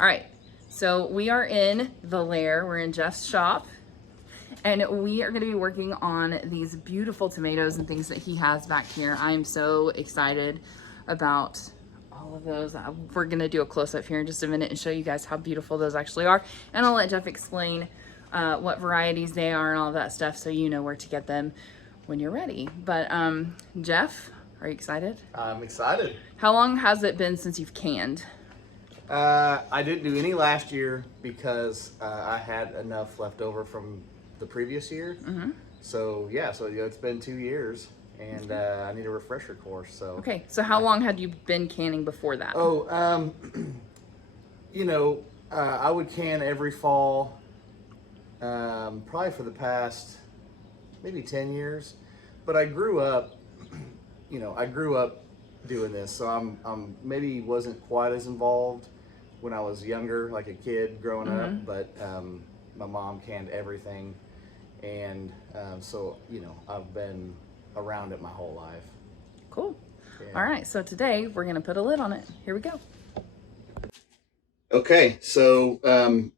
All right, so we are in the lair. We're in Jeff's shop, and we are going to be working on these beautiful tomatoes and things that he has back here. I am so excited about all of those. We're going to do a close-up here in just a minute and show you guys how beautiful those actually are, and I'll let Jeff explain what varieties they are and all that stuff, so you know where to get them when you're ready. But Jeff, are you excited? I'm excited. How long has it been since you've canned? I didn't do any last year because I had enough left over from the previous year. So yeah, so it's been 2 years, and I need a refresher course. So Okay, so how long had you been canning before that? oh, you know, I would can every fall, probably for the past maybe 10 years. But I grew up, I grew up doing this, so I'm maybe wasn't quite as involved when I was younger, like a kid growing up. But my mom canned everything, and so I've been around it my whole life. Cool. Yeah. All right, so today we're gonna put a lid on it. Here we go. Okay, so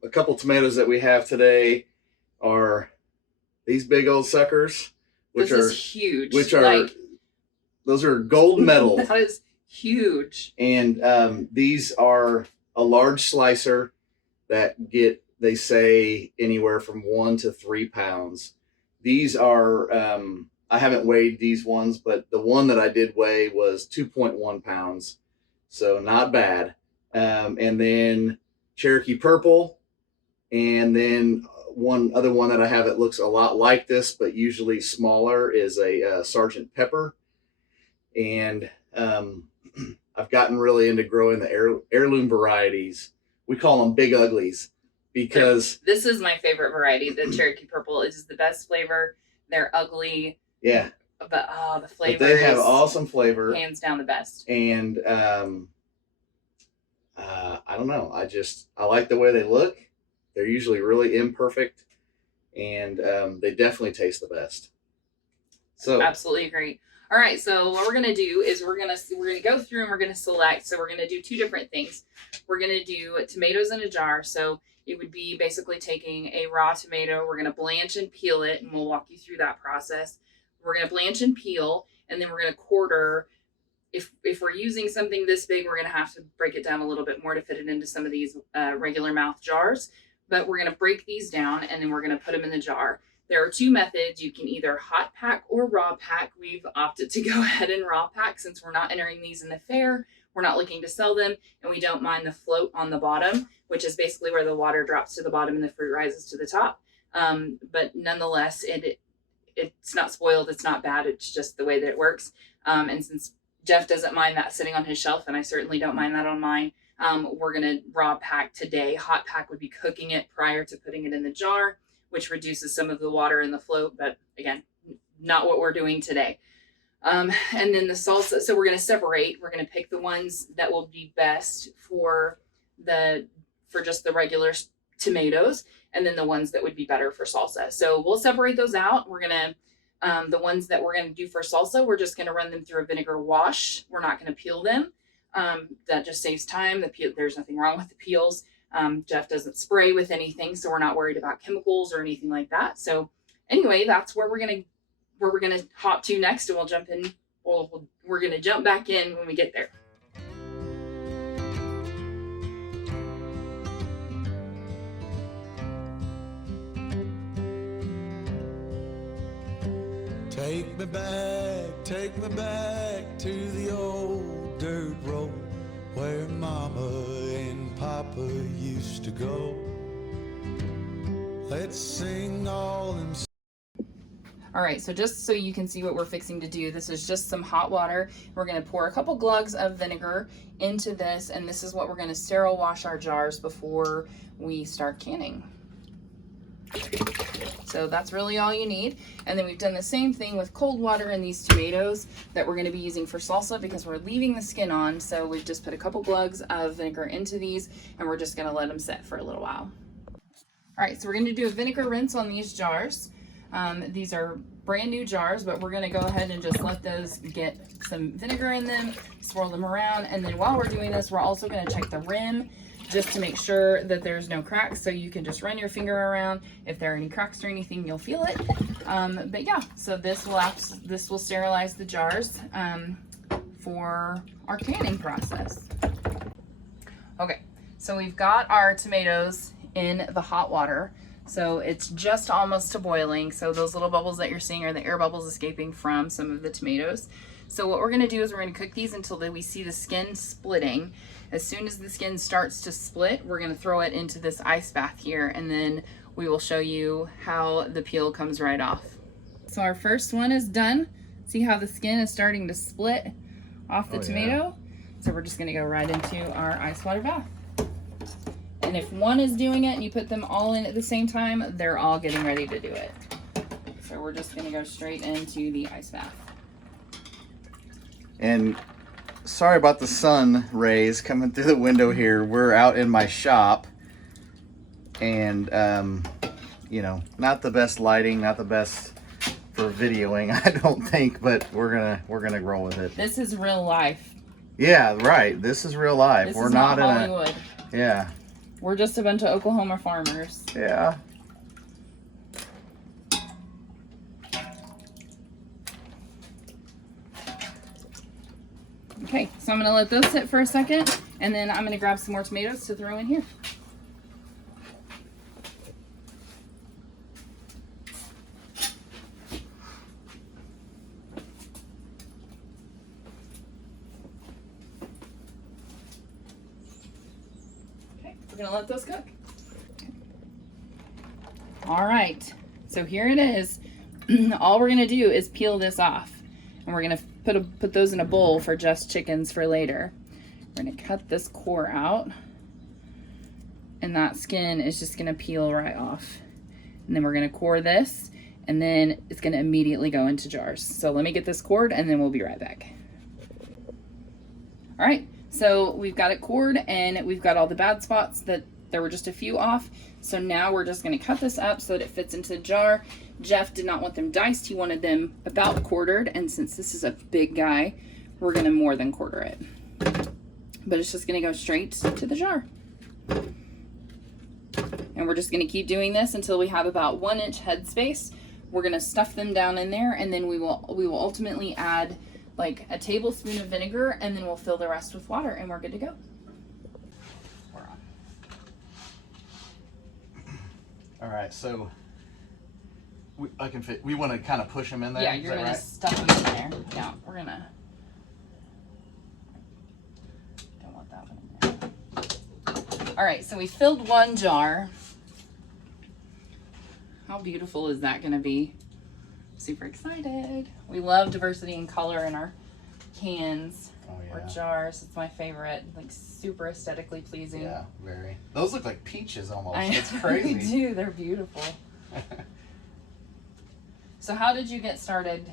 a couple tomatoes that we have today are these big old suckers, which This are is huge. which are those are gold medal. That is huge. And these are a large slicer that get, they say, anywhere from 1 to 3 pounds. These are, I haven't weighed these ones, but the one that I did weigh was 2.1 pounds. So not bad. And then Cherokee Purple. And then one other one that I have that looks a lot like this, but usually smaller, is a Sergeant Pepper. And I've gotten really into growing the heirloom varieties. We call them big uglies because this is my favorite variety. The Cherokee Purple is the best flavor. They're ugly. Yeah. But the flavor. But they have awesome flavor. Hands down the best. And I don't know. I like the way they look. They're usually really imperfect, and they definitely taste the best. So absolutely agree. All right, so what we're gonna do is we're gonna go through and we're gonna select. So we're gonna do 2 different things. We're gonna do tomatoes in a jar. So it would be basically taking a raw tomato. We're gonna blanch and peel it, and we'll walk you through that process. We're gonna blanch and peel, and then we're gonna quarter. If we're using something this big, we're gonna have to break it down a little bit more to fit it into some of these regular mouth jars. But we're gonna break these down, and then we're gonna put them in the jar. There are 2 methods. You can either hot pack or raw pack. We've opted to go ahead and raw pack since we're not entering these in the fair. We're not looking to sell them, and we don't mind the float on the bottom, which is basically where the water drops to the bottom and the fruit rises to the top. But nonetheless, it's not spoiled. It's not bad. It's just the way that it works. And since Jeff doesn't mind that sitting on his shelf, and I certainly don't mind that on mine, we're going to raw pack today. Hot pack would be cooking it prior to putting it in the jar, which reduces some of the water in the float, but again, not what we're doing today. And then the salsa, so we're going to separate. We're going to pick the ones that will be best for just the regular tomatoes, and then the ones that would be better for salsa. So we'll separate those out. We're going to, the ones that we're going to do for salsa, we're just going to run them through a vinegar wash. We're not going to peel them. That just saves time. There's nothing wrong with the peels. Jeff doesn't spray with anything, so we're not worried about chemicals or anything like that. So anyway, that's where we're gonna hop to next, and we'll jump in. We're gonna jump back in when we get there. Take me back to the old dirt road where Mama and Papa used to go. Let's sing all them. All right, so just so you can see what we're fixing to do, this is just some hot water. We're gonna pour a couple glugs of vinegar into this, and this is what we're gonna sterile wash our jars before we start canning. So that's really all you need. And then we've done the same thing with cold water in these tomatoes that we're going to be using for salsa because we're leaving the skin on. So we've just put a couple glugs of vinegar into these, and we're just going to let them sit for a little while. All right, so we're going to do a vinegar rinse on these jars. These are brand new jars, but we're going to go ahead and just let those get some vinegar in them, swirl them around. And then while we're doing this, we're also going to check the rim just to make sure that there's no cracks. So you can just run your finger around. If there are any cracks or anything, you'll feel it. But yeah, so this will sterilize the jars for our canning process. Okay, so we've got our tomatoes in the hot water. So it's just almost to boiling. So those little bubbles that you're seeing are the air bubbles escaping from some of the tomatoes. So what we're gonna do is we're gonna cook these until we see the skin splitting. As soon as the skin starts to split, we're gonna throw it into this ice bath here, and then we will show you how the peel comes right off. So our first one is done. See how the skin is starting to split off the tomato? So we're just gonna go right into our ice water bath. And if one is doing it and you put them all in at the same time, they're all getting ready to do it. So we're just gonna go straight into the ice bath. And sorry about the sun rays coming through the window here. We're out in my shop, and you know, not the best lighting, not the best for videoing, I don't think, but we're gonna roll with it. This is real life. Yeah, right. This is real life. This We're is not in Hollywood. Yeah. We're just a bunch of Oklahoma farmers. Yeah. Okay, so I'm gonna let those sit for a second, and then I'm gonna grab some more tomatoes to throw in here. Okay, we're gonna let those cook. All right, so here it is. All we're gonna do is peel this off, and we're gonna put those in a bowl for just chickens for later. We're gonna cut this core out, and that skin is just gonna peel right off. And then we're gonna core this, and then it's gonna immediately go into jars. So let me get this cored, and then we'll be right back. All right, so we've got it cored, and we've got all the bad spots that there were just a few off. So now we're just gonna cut this up so that it fits into the jar. Jeff did not want them diced, he wanted them about quartered, and since this is a big guy, we're gonna more than quarter it. But it's just gonna go straight to the jar. And we're just gonna keep doing this until we have about 1 inch head space. We're gonna stuff them down in there, and then we will ultimately add like a tablespoon of vinegar, and then we'll fill the rest with water, and we're good to go. All right, so we want to kind of push them in there. Yeah, you're gonna stuff them in there. Yeah, we're gonna. Don't want that one in there. All right, so we filled 1 jar. How beautiful is that gonna be? Super excited. We love diversity and color in our cans or jars. It's my favorite. Like super aesthetically pleasing. Yeah, very. Those look like peaches almost. It's They crazy. do. They're beautiful. So how did you get started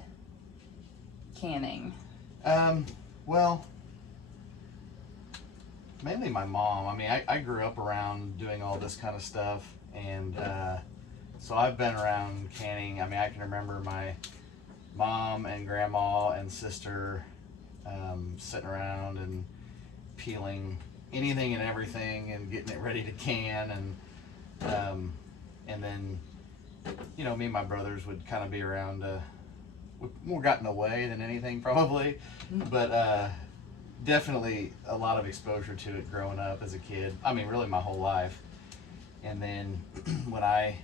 canning? Well, mainly my mom. I mean, I grew up around doing all this kind of stuff, and so I've been around canning. I mean, I can remember my mom and grandma and sister sitting around and peeling anything and everything and getting it ready to can, and then, you know, me and my brothers would kind of be around. We more got in the way than anything probably, but definitely a lot of exposure to it growing up as a kid. I mean, really my whole life. And then when I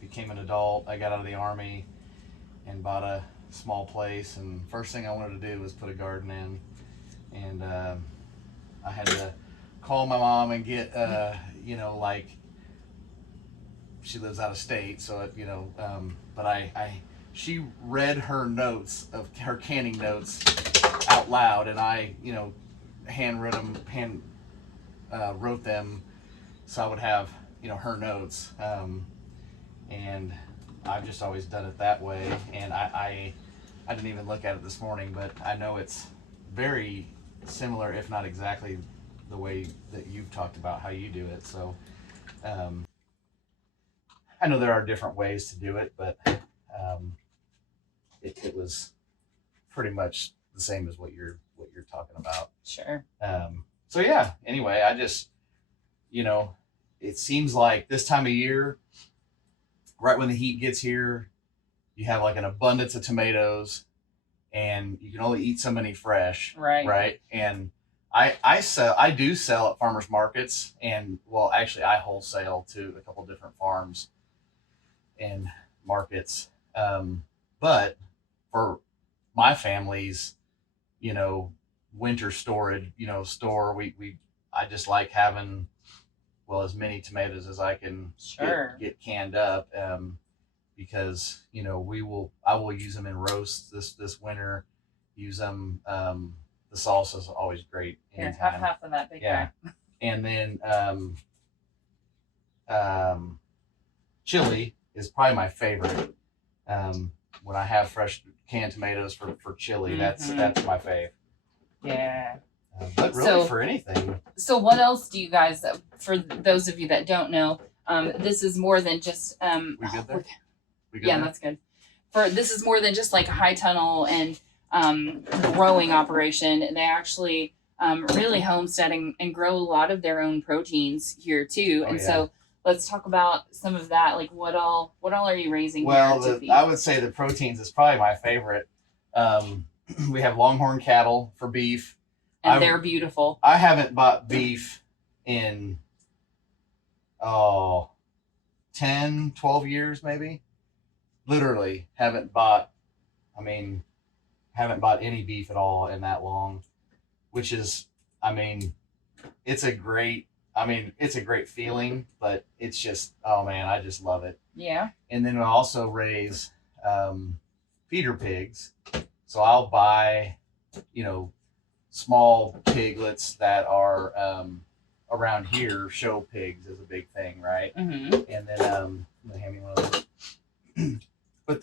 became an adult, I got out of the Army and bought a small place, and first thing I wanted to do was put a garden in, and I had to call my mom and get you know, like, she lives out of state, so it, you know, but she read her notes of her canning notes out loud, and I, you know, wrote them so I would have, you know, her notes, and I've just always done it that way. And I didn't even look at it this morning, but I know it's very similar, if not exactly the way that you've talked about how you do it. So I know there are different ways to do it, but it was pretty much the same as what you're talking about. Sure. So yeah, anyway, I just it seems like this time of year, right when the heat gets here, you have like an abundance of tomatoes, and you can only eat so many fresh. Right. And I do sell at farmers markets, and well, actually I wholesale to a couple different farms and markets. But for my family's, winter storage, store, I just like having, well, as many tomatoes as I can get canned up. Because I will use them in roasts this winter. Use them. The salsa is always great. Here, have half of that big guy. And then chili is probably my favorite. When I have fresh canned tomatoes for chili, that's my fave. Yeah. But really for anything. So what else do you guys? For those of you that don't know, this is more than just. We good there? Yeah, that's good. This is more than just like a high tunnel and growing operation. They actually really homesteading and grow a lot of their own proteins here too. So let's talk about some of that. Like what all are you raising? Well, I would say the proteins is probably my favorite. We have Longhorn cattle for beef. And they're beautiful. I haven't bought beef in 10, 12 years maybe. Literally haven't bought any beef at all in that long, which is, it's a great feeling, but it's just, oh man, I just love it. Yeah. And then I also raise feeder pigs. So I'll buy, small piglets that are around here. Show pigs is a big thing, right? Mm-hmm. And then hand me one of those. But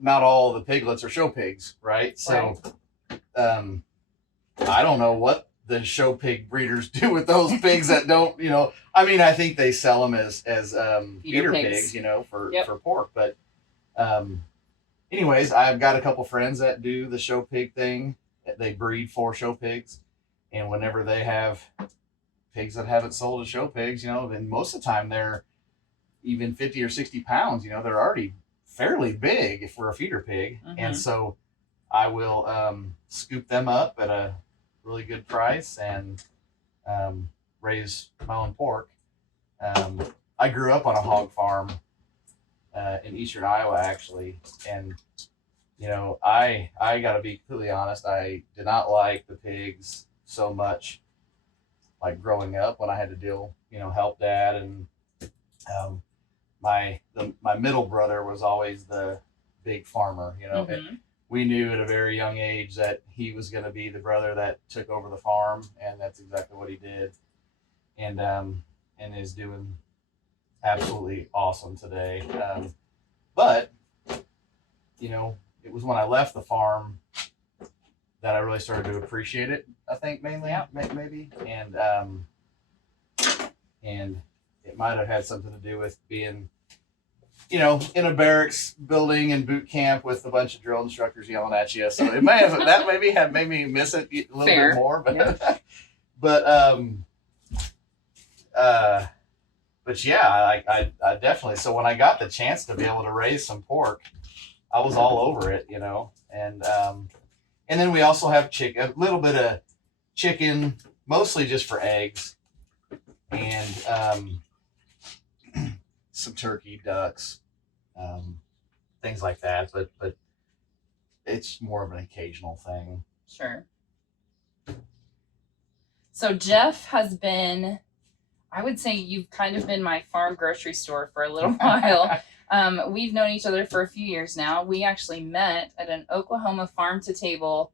not all the piglets are show pigs, right? So, I don't know what the show pig breeders do with those pigs that don't, I think they sell them as feeder pigs, for pork. But, anyways, I've got a couple friends that do the show pig thing. They breed for show pigs, and whenever they have pigs that haven't sold as show pigs, then most of the time they're even 50 or 60 pounds. They're already fairly big for a feeder pig. Mm-hmm. And so I will scoop them up at a really good price and raise my own pork. I grew up on a hog farm in eastern Iowa, actually, and I gotta be completely honest, I did not like the pigs so much like growing up when I had to help dad, and my middle brother was always the big farmer. Mm-hmm. We knew at a very young age that he was going to be the brother that took over the farm, and that's exactly what he did, and is doing absolutely awesome today. But it was when I left the farm that I really started to appreciate it. I think mainly, maybe, and it might have had something to do with being, in a barracks building and boot camp with a bunch of drill instructors yelling at you. So it may have made me miss it a little bit more. But yeah. But yeah, I definitely. So when I got the chance to be able to raise some pork, I was all over it, and then we also have a little bit of chicken, mostly just for eggs, and some turkey, ducks, things like that. But it's more of an occasional thing. Sure. So Jeff has been, I would say you've kind of been my farm grocery store for a little while. We've known each other for a few years now. We actually met at an Oklahoma farm to table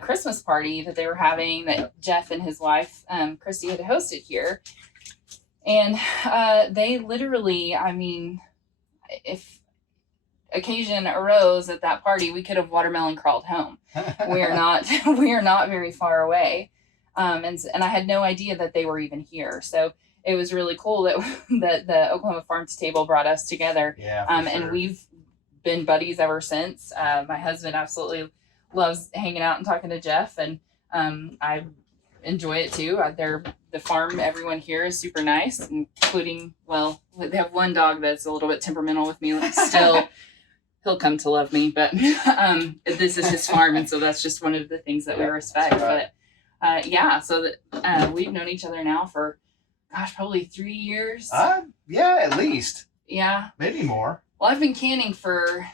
Christmas party that they were having, that Jeff and his wife, Christy, had hosted here. And they literally, if occasion arose at that party, we could have watermelon crawled home. We are not very far away. And I had no idea that they were even here. So it was really cool that the Oklahoma Farm to Table brought us together. Yeah, and we've been buddies ever since. My husband absolutely loves hanging out and talking to Jeff, and I enjoy it too. The farm, everyone here is super nice, including, well, they have one dog that's a little bit temperamental with me. Still, he'll come to love me, but this is his farm, and so that's just one of the things that we respect. Right. But yeah, so that we've known each other now for, gosh, probably 3 years. Yeah, at least. Yeah. Maybe more. Well, I've been canning for,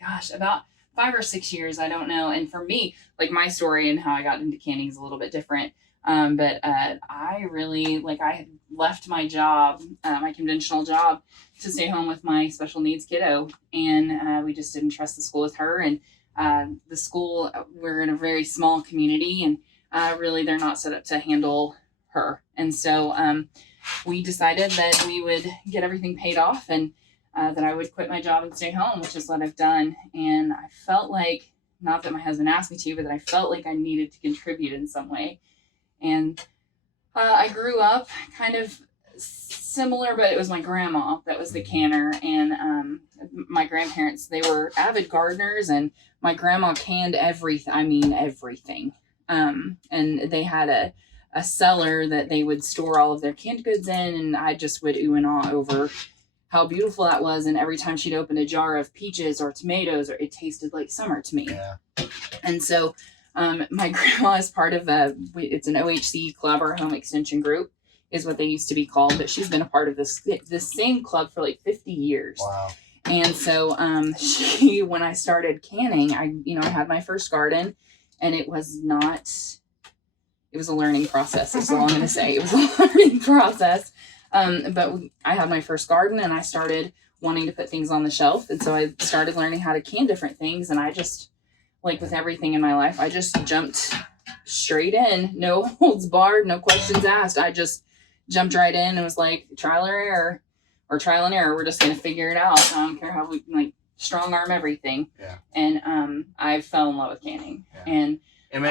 gosh, about 5 or 6 years. I don't know. And for me, like my story and how I got into canning is a little bit different. But I really, I had left my job, my conventional job, to stay home with my special needs kiddo. And we just didn't trust the school with her. And the school, we're in a very small community, and really they're not set up to handle her. And so we decided that we would get everything paid off, and that I would quit my job and stay home, which is what I've done. And I felt like, not that my husband asked me to, but that I felt like I needed to contribute in some way. And I grew up kind of similar, but it was my grandma that was the canner, and my grandparents, they were avid gardeners, and my grandma canned everything. I mean, everything. And they had a cellar that they would store all of their canned goods in, and I just would ooh and ah over how beautiful that was. And every time she'd open a jar of peaches or tomatoes, it tasted like summer to me. Yeah. And so my grandma is part of it's an OHC club, or home extension group is what they used to be called, but she's been a part of this same club for like 50 years. Wow. And so when I started canning, I had my first garden, and it was a learning process. That's all I'm going to say. It was a learning process. But I had my first garden, and I started wanting to put things on the shelf. And so I started learning how to can different things. And I just, like with everything in my life, I just jumped straight in, no holds barred, no questions asked. I just jumped right in and was like, trial and error. We're just going to figure it out. I don't care how we strong arm everything. Yeah. And I fell in love with canning. Yeah. And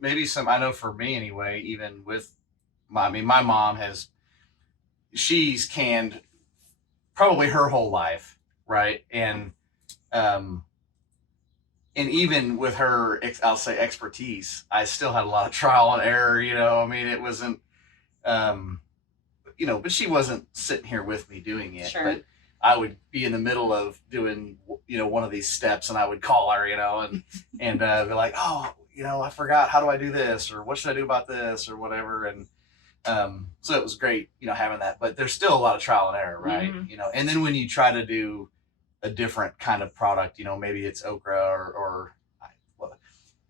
maybe some, I know for me anyway, even with my mom she's canned probably her whole life. Right. And even with her, I'll say expertise, I still had a lot of trial and error, I mean, it wasn't, but she wasn't sitting here with me doing it. Sure. But I would be in the middle of doing, one of these steps, and I would call her, and be like, oh, I forgot, how do I do this? Or what should I do about this? Or whatever. And so it was great, having that, but there's still a lot of trial and error, right? Mm-hmm. And then when you try to do a different kind of product, maybe it's okra or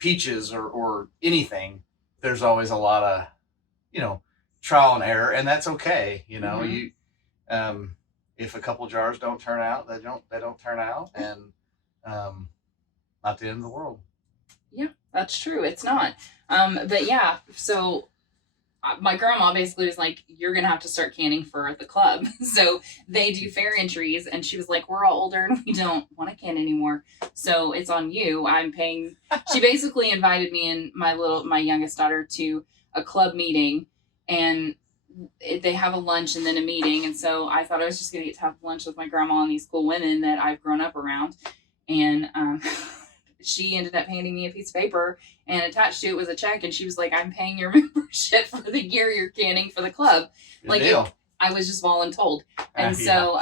peaches or anything, there's always a lot of, trial and error, and that's okay. Mm-hmm. If a couple jars don't turn out, they don't turn out, and not the end of the world. Yeah, that's true. It's not. But yeah, so my grandma basically was like, you're going to have to start canning for the club. So they do fair entries, and she was like, we're all older and we don't want to can anymore. So it's on you. I'm paying. She basically invited me and my youngest daughter to a club meeting, and they have a lunch and then a meeting. And so I thought I was just going to get to have lunch with my grandma and these cool women that I've grown up around. And, she ended up handing me a piece of paper, and attached to it was a check. And she was like, I'm paying your membership for the year you're canning for the club. Good deal. I was just voluntold. And so,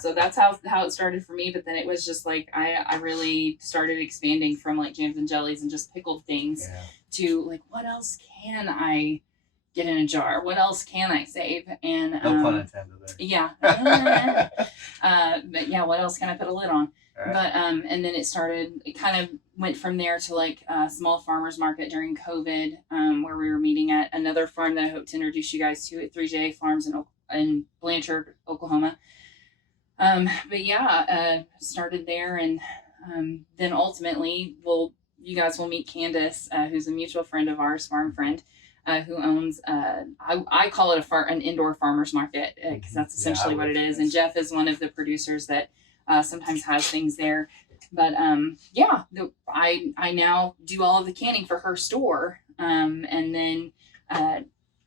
so that's how it started for me. But then it was just like, I really started expanding from like jams and jellies and just pickled things to like, what else can I get in a jar? What else can I save? And no pun intended there. Yeah. But yeah, what else can I put a lid on? Right. But and then it kind of went from there to like a small farmers market during COVID, where we were meeting at another farm that I hope to introduce you guys to at 3J Farms in Blanchard, Oklahoma. But yeah, started there, and then ultimately, you guys will meet Candace, who's a mutual friend of ours, farm friend, who owns I call it an indoor farmers market, because that's essentially what it is. And Jeff is one of the producers that sometimes has things there. But I now do all of the canning for her store. And then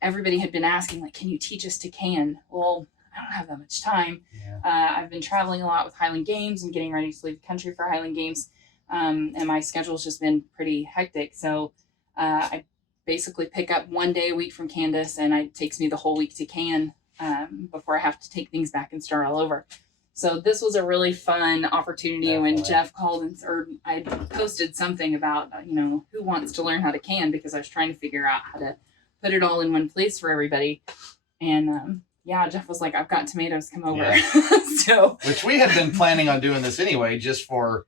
everybody had been asking, like, can you teach us to can? Well, I don't have that much time. Yeah. I've been traveling a lot with Highland Games and getting ready to leave the country for Highland Games. And my schedule's just been pretty hectic. So I basically pick up 1 day a week from Candace, and it takes me the whole week to can before I have to take things back and start all over. So this was a really fun opportunity. Definitely. When Jeff called or I posted something about, who wants to learn how to can, because I was trying to figure out how to put it all in one place for everybody. And Jeff was like, I've got tomatoes, come over. Yeah. Which we had been planning on doing this anyway, just for,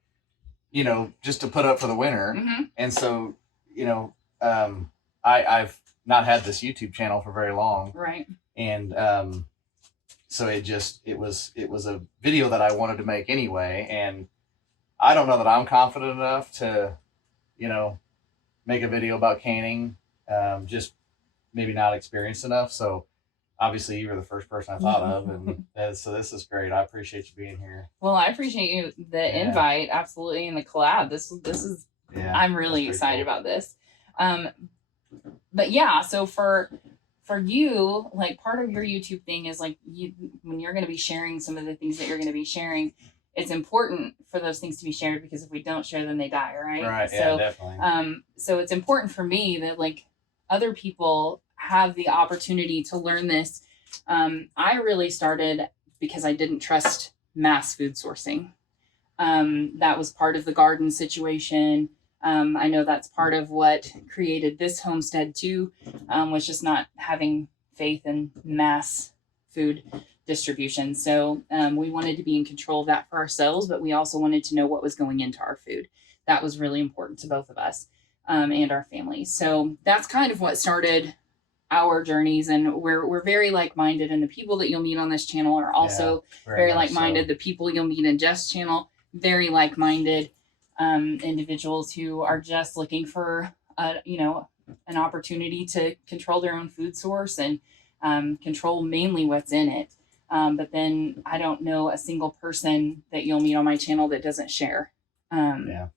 just to put up for the winter. Mm-hmm. And so, I've not had this YouTube channel for very long. Right. And, so it was a video that I wanted to make anyway. And I don't know that I'm confident enough to, make a video about canning. Just maybe not experienced enough. So obviously you were the first person I thought of. And so this is great. I appreciate you being here. Well, I appreciate the invite. Absolutely. And the collab. This is, I'm really excited about this. But yeah, so for you, like, part of your YouTube thing is like when you're going to be sharing some of the things that you're going to be sharing, it's important for those things to be shared, because if we don't share them, they die. Right. Right. So, yeah, definitely. So it's important for me that like other people have the opportunity to learn this. I really started because I didn't trust mass food sourcing. That was part of the garden situation. I know that's part of what created this homestead too, was just not having faith in mass food distribution. So we wanted to be in control of that for ourselves, but we also wanted to know what was going into our food. That was really important to both of us and our families. So that's kind of what started our journeys, and we're very like-minded, and the people that you'll meet on this channel are also very like-minded. So. The people you'll meet in Jeff's channel, very like-minded. Individuals who are just looking for, an opportunity to control their own food source and control mainly what's in it. But then I don't know a single person that you'll meet on my channel that doesn't share. And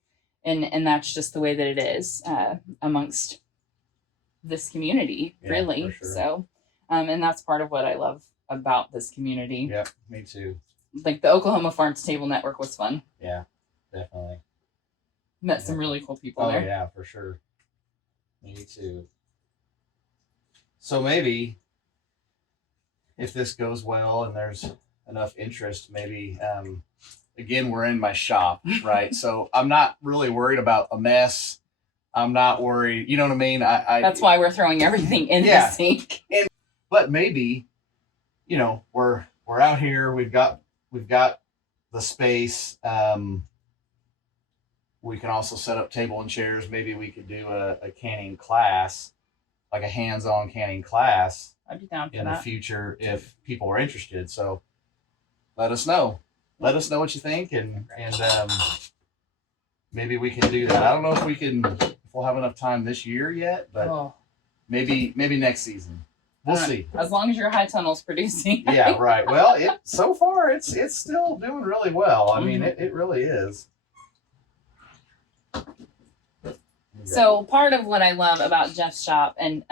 that's just the way that it is amongst this community, really. For sure. So, and that's part of what I love about this community. Yeah, me too. Like the Oklahoma Farm to Table Network was fun. Yeah, definitely. Met some really cool people there. Oh, yeah, for sure. Me too. So maybe if this goes well and there's enough interest, maybe, again, we're in my shop, right? So I'm not really worried about a mess. I'm not worried. You know what I mean? That's why we're throwing everything in the sink. But maybe, we're out here. We've got the space. We can also set up table and chairs. Maybe we could do a canning class, like a hands-on canning class. I'd be down for in that. The future if people are interested. So let us know. Let us know what you think, and maybe we can do that. I don't know if we'll have enough time this year yet, but maybe next season. We'll see. As long as your high tunnel's producing. Yeah, right. Well, so far it's still doing really well. I mean, it really is. So part of what I love about Jeff's shop, and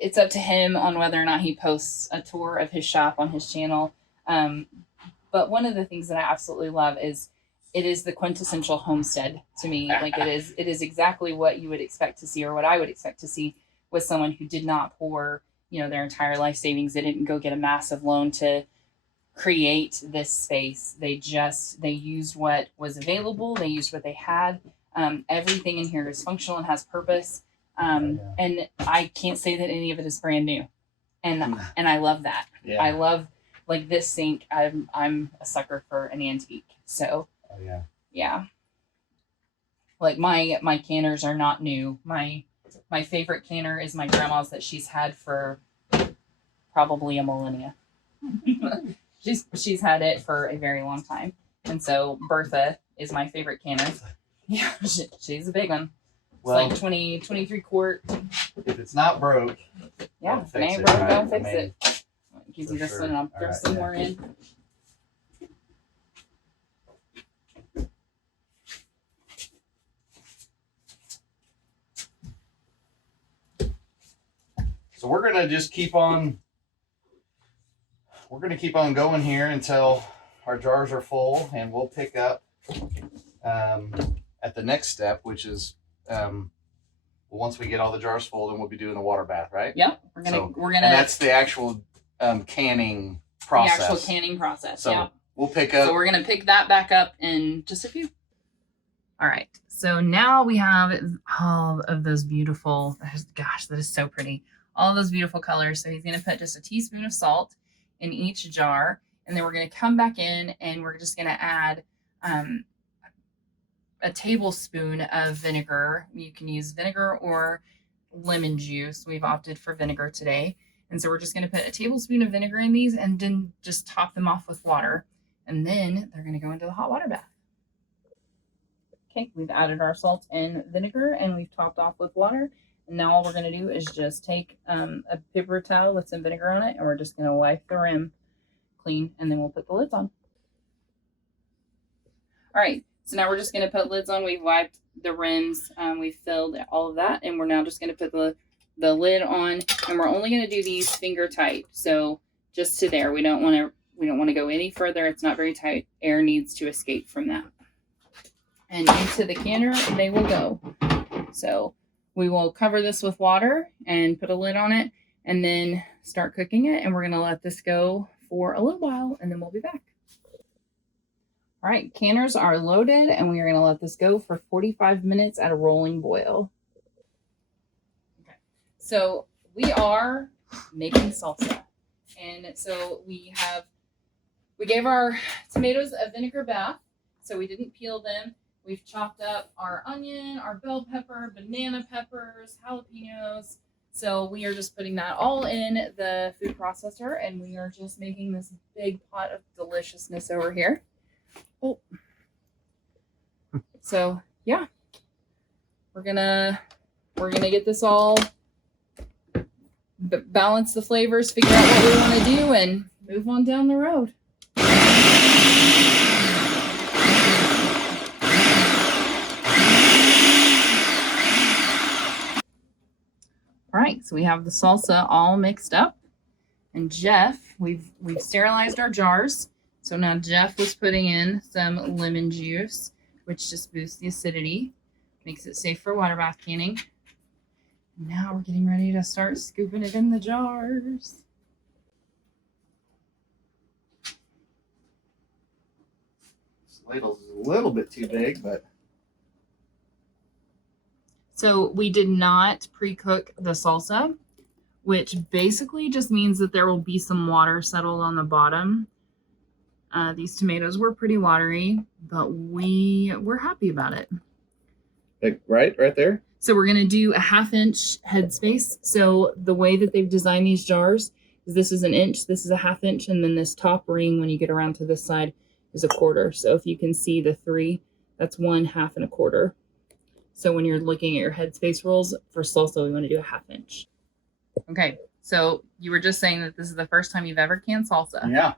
it's up to him on whether or not he posts a tour of his shop on his channel. But one of the things that I absolutely love is it is the quintessential homestead to me. Like it is exactly what you would expect to see, or what I would expect to see with someone who did not pour, their entire life savings. They didn't go get a massive loan to create this space. They used what was available. They used what they had. Everything in here is functional and has purpose. And I can't say that any of it is brand new. And I love that. Yeah. I love, like, this sink. I'm a sucker for an antique. So yeah. Like my canners are not new. My favorite canner is my grandma's that she's had for probably a millennia. She's had it for a very long time. And so Bertha is my favorite canner. Yeah, she's a big one. It's like 23 quart. If it's not broke, yeah, if it ain't broke, don't fix it. I'll give you this one and I'll throw some more in. So we're gonna just keep on. We're gonna keep on going here until our jars are full, and we'll pick up at the next step, which is we'll Well, once we get all the jars full, then we'll be doing the water bath, right? Yep. And that's the actual canning process. The actual canning process. So yeah. we'll pick up. So we're going to pick that back up in just a few. All right. So now we have all of those beautiful, gosh, that is so pretty. All those beautiful colors. So he's going to put just a teaspoon of salt in each jar. And then we're going to come back in and we're just going to add a tablespoon of vinegar. You can use vinegar or lemon juice. We've opted for vinegar today. And so we're just going to put a tablespoon of vinegar in these and then just top them off with water. And then they're going to go into the hot water bath. Okay, we've added our salt and vinegar and we've topped off with water. And now all we're going to do is just take a paper towel with some vinegar on it and we're just going to wipe the rim clean and then we'll put the lids on. All right, so now we're just going to put lids on. We've wiped the rims, we've filled all of that, and we're now just going to put the lid on, and we're only going to do these finger tight. So just to there, we don't want to go any further. It's not very tight. Air needs to escape from that. And into the canner they will go. So we will cover this with water and put a lid on it and then start cooking it. And we're going to let this go for a little while and then we'll be back. All right, canners are loaded and we are going to let this go for 45 minutes at a rolling boil. Okay, so we are making salsa. And so we gave our tomatoes a vinegar bath. So we didn't peel them. We've chopped up our onion, our bell pepper, banana peppers, jalapenos. So we are just putting that all in the food processor and we are just making this big pot of deliciousness over here. Oh. So yeah, we're gonna get this all, balance the flavors, figure out what we want to do and move on down the road. All right, so we have the salsa all mixed up. And Jeff, we've sterilized our jars. So now Jeff was putting in some lemon juice, which just boosts the acidity, makes it safe for water bath canning. And now we're getting ready to start scooping it in the jars. This ladle's a little bit too big, but. So we did not pre-cook the salsa, which basically just means that there will be some water settled on the bottom. These tomatoes were pretty watery, but we're happy about it. Like right there? So we're going to do a 1/2 inch headspace. So the way that they've designed these jars is this is 1 inch, this is a 1/2 inch, and then this top ring when you get around to this side is 1/4. So if you can see the 3, that's 1, 1/2, and 1/4. So when you're looking at your headspace rules for salsa, we want to do a 1/2 inch. Okay, so you were just saying that this is the first time you've ever canned salsa. Yeah.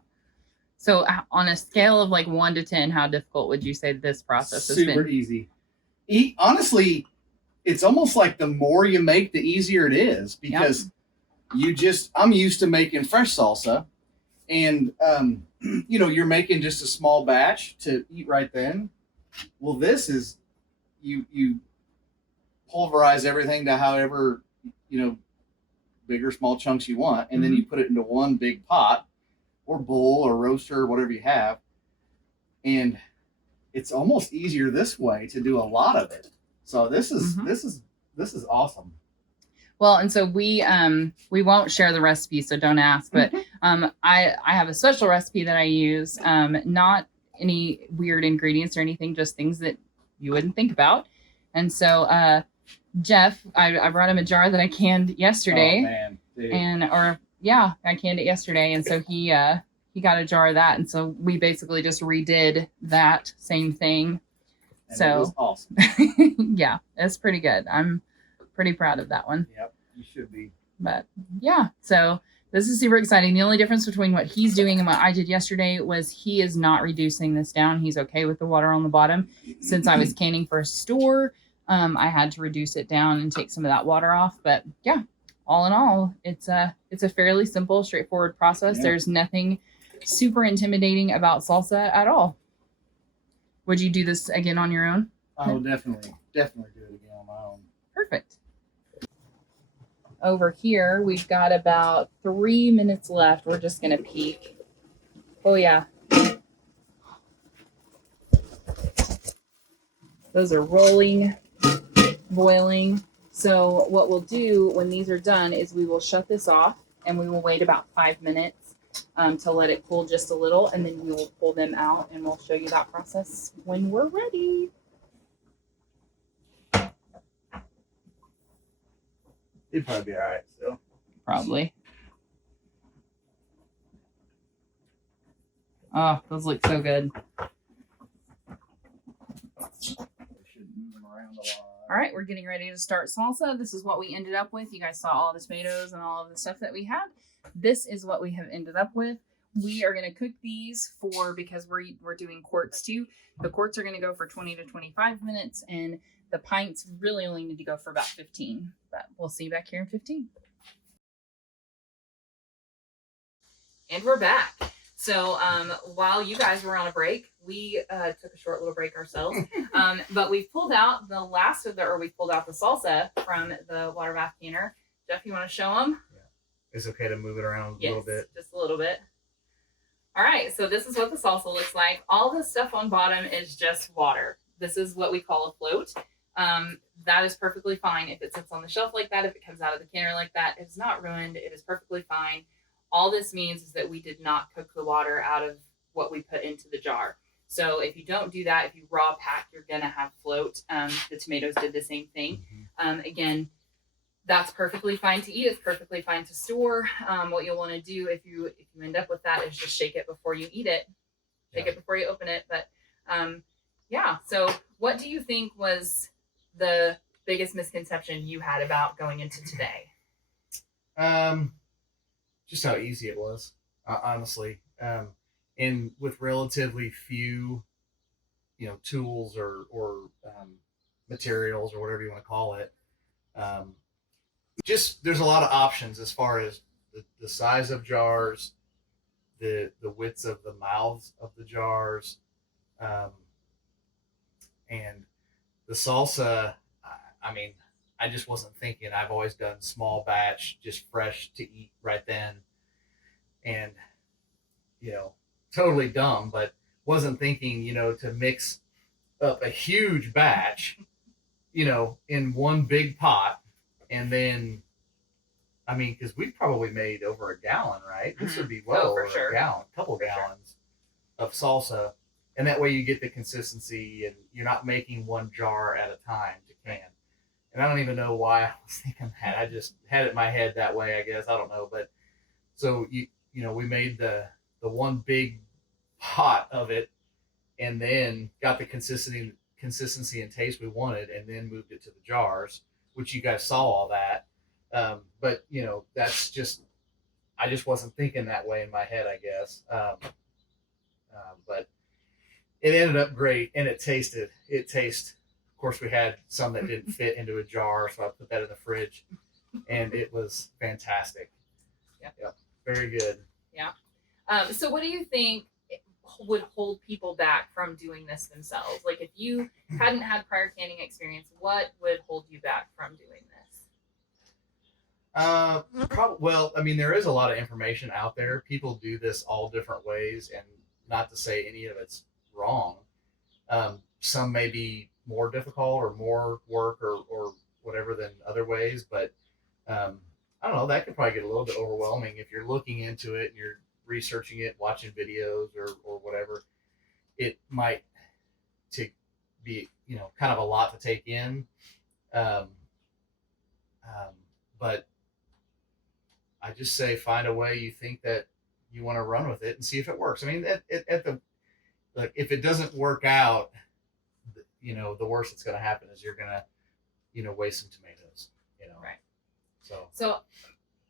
So on a scale of like 1 to 10, how difficult would you say this process has been? Super easy. Honestly, it's almost like the more you make, the easier it is because I'm used to making fresh salsa and, you're making just a small batch to eat right then. Well, this is, you pulverize everything to however, big or small chunks you want. And then you put it into one big pot or bowl or roaster or whatever you have. And it's almost easier this way to do a lot of it. So this is awesome. Well, and so we won't share the recipe, so don't ask. But I have a special recipe that I use. Not any weird ingredients or anything, just things that you wouldn't think about. And so Jeff, I brought him a jar that I canned yesterday. Oh man, dude. I canned it yesterday, and so he got a jar of that, and so we basically just redid that same thing. And so it was awesome. yeah, it's pretty good. I'm pretty proud of that one. Yep, you should be. But yeah, so this is super exciting. The only difference between what he's doing and what I did yesterday was he is not reducing this down. He's okay with the water on the bottom. Since I was canning for a store, I had to reduce it down and take some of that water off. But yeah, all in all, it's a fairly simple, straightforward process. Yeah. There's nothing super intimidating about salsa at all. Would you do this again on your own? I will definitely do it again on my own. Perfect. over here, we've got about 3 minutes left. We're just gonna peek. Oh yeah. Those are rolling, boiling. So what we'll do when these are done is we will shut this off and we will wait about 5 minutes to let it cool just a little, and then we will pull them out and we'll show you that process when we're ready. It'd probably be all right still. Probably. Oh, those look so good. All right, we're getting ready to start salsa. This is what we ended up with. You guys saw all the tomatoes and all of the stuff that we had. This is what we have ended up with. We are going to cook these for, because we're doing quarts too. The quarts are going to go for 20 to 25 minutes, and the pints really only need to go for about 15. But we'll see you back here in 15. And we're back. So while you guys were on a break, we took a short little break ourselves. But we've pulled out the last of we pulled out the salsa from the water bath canner. Jeff, you want to show them? Yeah. It's okay to move it around a little bit. Just a little bit. All right, so this is what the salsa looks like. All this stuff on bottom is just water. This is what we call a float. That is perfectly fine if it sits on the shelf like that, if it comes out of the canner like that. It's not ruined. It is perfectly fine. All this means is that we did not cook the water out of what we put into the jar. So if you don't do that, if you raw pack, you're going to have float. The tomatoes did the same thing. Again, that's perfectly fine to eat. It's perfectly fine to store. What you'll want to do if you end up with that is just shake it before you eat it. Shake it before you open it. But yeah, so what do you think was the biggest misconception you had about going into today? Just how easy it was, honestly. And with relatively few, tools or materials or whatever you want to call it. Just there's a lot of options as far as the size of jars, the widths of the mouths of the jars, and the salsa. I mean, I just wasn't thinking. I've always done small batch, just fresh to eat right then, and totally dumb, but wasn't thinking to mix up a huge batch, in one big pot. And then, I mean, because we probably made over a gallon, right? This would be well over a gallon, couple gallons of salsa. And that way you get the consistency and you're not making one jar at a time to can. And I don't even know why I was thinking that. I just had it in my head that way, I guess. I don't know. But so, we made the one big pot of it and then got the consistency and taste we wanted, and then moved it to the jars, which you guys saw all that. But that's just, I just wasn't thinking that way in my head, I guess. But it ended up great, and it tasted. Of course, we had some that didn't fit into a jar, so I put that in the fridge, and it was fantastic. Yeah, very good. Yeah. So what do you think would hold people back from doing this themselves? Like, if you hadn't had prior canning experience, what would hold you back from doing this? Well, I mean, there is a lot of information out there. People do this all different ways, and not to say any of it's wrong. Some may be more difficult or more work or whatever than other ways, but I don't know, that could probably get a little bit overwhelming if you're looking into it and you're researching it, watching videos or whatever. It might be kind of a lot to take in, but I just say find a way you think that you want to run with it and see if it works. I mean, if it doesn't work out, the worst that's going to happen is you're going to waste some tomatoes. Right. So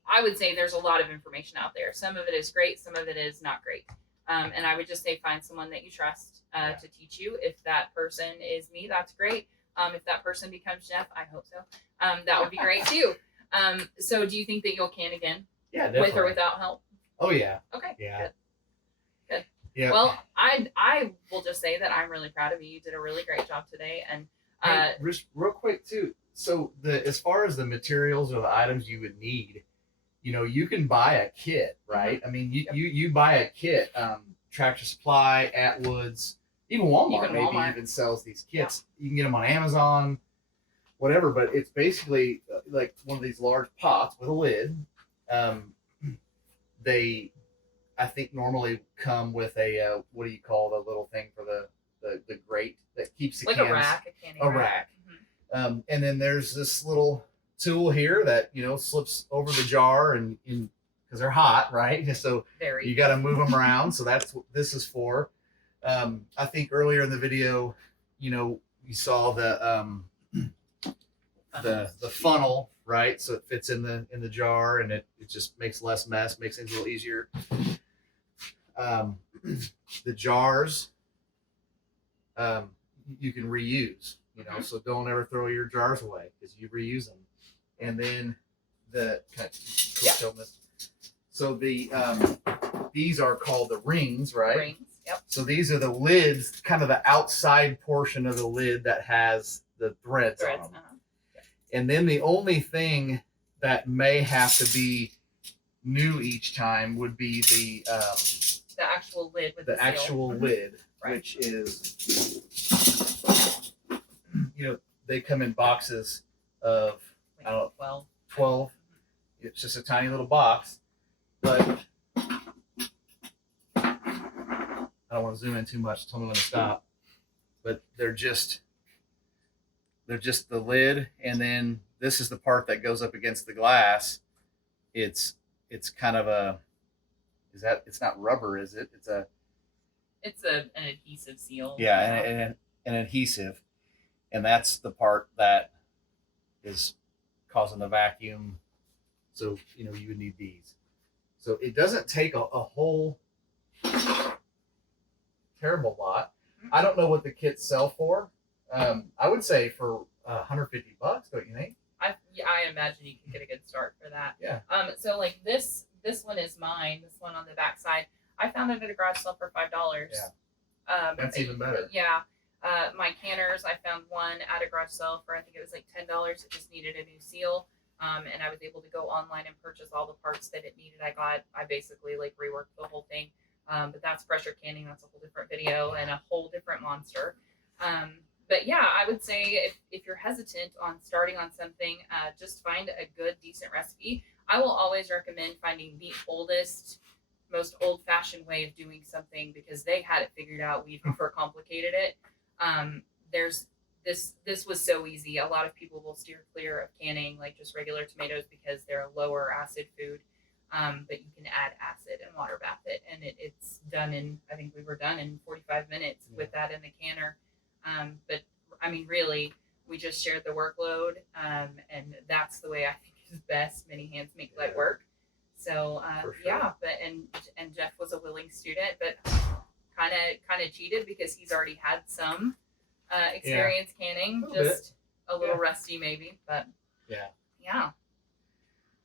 I would say there's a lot of information out there. Some of it is great, some of it is not great. And I would just say find someone that you trust to teach you. If that person is me, that's great. If that person becomes Jeff, I hope so. That would be great too. So do you think that you'll can again? Yeah, definitely. With or without help? Oh yeah. Okay. Yeah. Good. Yeah. Well, I will just say that I'm really proud of you. You did a really great job today, and Hey, real quick too. So as far as the materials or the items you would need, you can buy a kit, right? I mean, you buy a kit. Tractor Supply, Atwoods, even Walmart even sells these kits. Yeah. You can get them on Amazon, whatever. But it's basically like one of these large pots with a lid. They, I think, normally come with a what do you call the little thing for the grate that keeps the like cans, a rack, a canning rack. And then there's this little tool here that slips over the jar and because they're hot, right? So you got to move them around. So that's what this is for. I think earlier in the video, you saw the funnel, right? So it fits in the jar and it just makes less mess, makes things a little easier. The jars, you can reuse, so don't ever throw your jars away because you reuse them. And then so these are called the rings, right? Rings, yep. So these are the lids, kind of the outside portion of the lid that has the threads on them. And then the only thing that may have to be new each time would be the actual lid with the actual lid, right. Which is, they come in boxes of, I don't know, 12. It's just a tiny little box, but I don't want to zoom in too much. Tell me when to stop. But they're just the lid, and then this is the part that goes up against the glass. It's kind of it's not rubber, is it? It's an adhesive seal. Yeah, and an adhesive, and that's the part that is causing the vacuum. So you would need these. So it doesn't take a whole terrible lot. I don't know what the kits sell for. I would say for $150, don't you think? I imagine you can get a good start for that. Yeah. So like this one is mine. This one on the back side, I found it at a garage sale for $5. Yeah. That's even better. Yeah. My canners, I found one at a garage sale for I think it was like $10. It just needed a new seal. And I was able to go online and purchase all the parts that it needed. I basically like reworked the whole thing. But that's pressure canning. That's a whole different video and a whole different monster. But yeah, I would say if you're hesitant on starting on something, just find a good, decent recipe. I will always recommend finding the oldest, most old-fashioned way of doing something because they had it figured out. We've overcomplicated it. This was so easy. A lot of people will steer clear of canning like just regular tomatoes because they're a lower acid food. But you can add acid and water bath it, and it's done in, I think we were done in 45 minutes with that in the canner. But I mean, really, we just shared the workload, and that's the way I think is best. Many hands make light work. So sure. yeah, but and Jeff was a willing student, but kind of cheated because he's already had some experience canning, just a little rusty maybe, but yeah.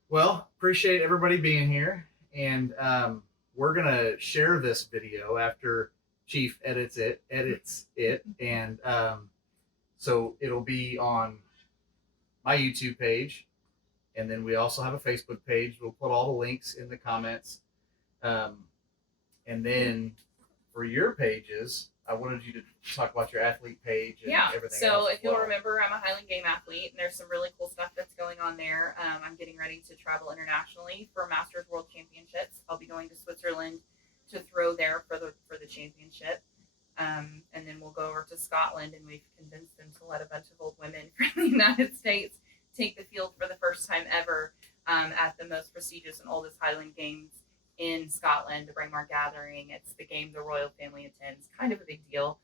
Well, appreciate everybody being here, and we're gonna share this video after Chief edits it, and so it'll be on my YouTube page, and then we also have a Facebook page. We'll put all the links in the comments, and then for your pages, I wanted you to talk about your athlete page and everything so else. If you'll remember, I'm a Highland Game athlete, and there's some really cool stuff that's going on there. I'm getting ready to travel internationally for Masters World Championships. I'll be going to Switzerland to throw there for the championship. And then we'll go over to Scotland, and we've convinced them to let a bunch of old women from the United States take the field for the first time ever at the most prestigious and oldest Highland Games in Scotland, the Braemar Gathering. It's the game the royal family attends, kind of a big deal.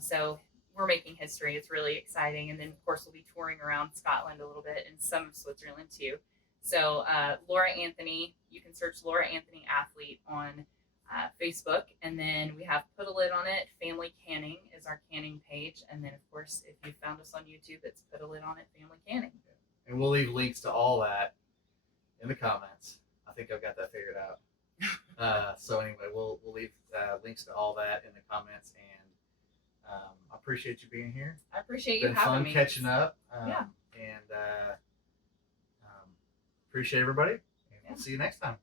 So we're making history. It's really exciting. And then, of course, we'll be touring around Scotland a little bit and some of Switzerland, too. So Laura Anthony, you can search Laura Anthony Athlete on Facebook. And then we have Put a Lid on It. Family Canning is our canning page. And then, of course, if you found us on YouTube, it's Put a Lid on It Family Canning. And we'll leave links to all that in the comments. I think I've got that figured out. So anyway, we'll leave links to all that in the comments, and I appreciate you being here. I appreciate It's you been having fun me. catching up. Yeah. And appreciate everybody. And Yeah. we'll see you next time.